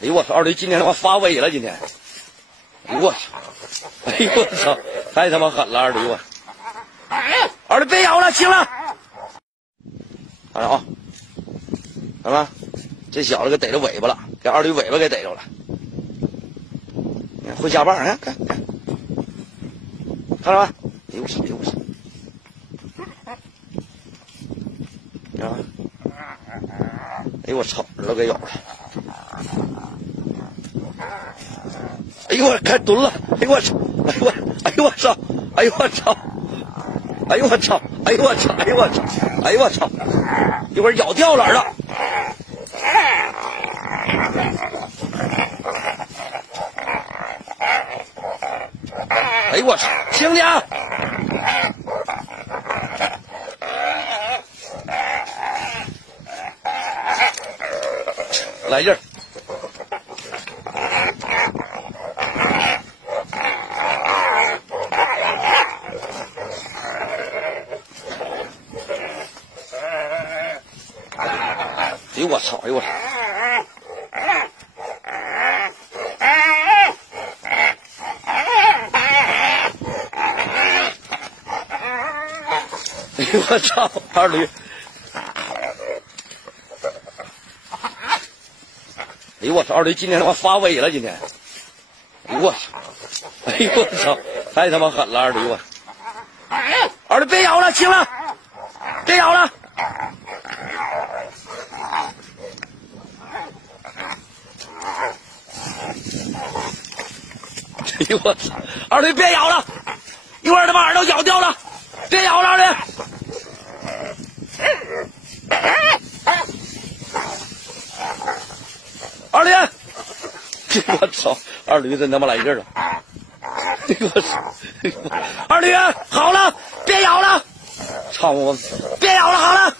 哎呦我操！二驴今天他妈发威了，今天！哎呦我操！哎呦我操！太他妈狠了，二驴我！二驴别咬了，行了！看着啊，看了，这小子给逮着尾巴了，给二驴尾巴给逮着了。会下棒，看，看着吧？哎呦我操！哎呦我操！看着吧？哎呦我操！耳朵给咬了！哎呦我开蹲了！哎呦我操！哎呦我操！哎呦我操！哎呦我操！哎呦我操！哎呦我操！哎呦我操！一会儿咬掉哪儿了？哎呦我操！轻点！来劲儿！哎呦我操！哎呦我操！哎呦我操！二驴！哎呦我操！二驴今天他妈发威了，今天！哎呦我操！哎呦我操！太他妈狠了，二驴我！二驴别咬了，行了，别咬了！哎呦我操！二驴别咬了，一会儿他把耳朵咬掉了，别咬了，二驴！二驴！哎我操！二驴真他妈来劲儿了！哎我操！二驴好了，别咬了！操我！别咬了，好了！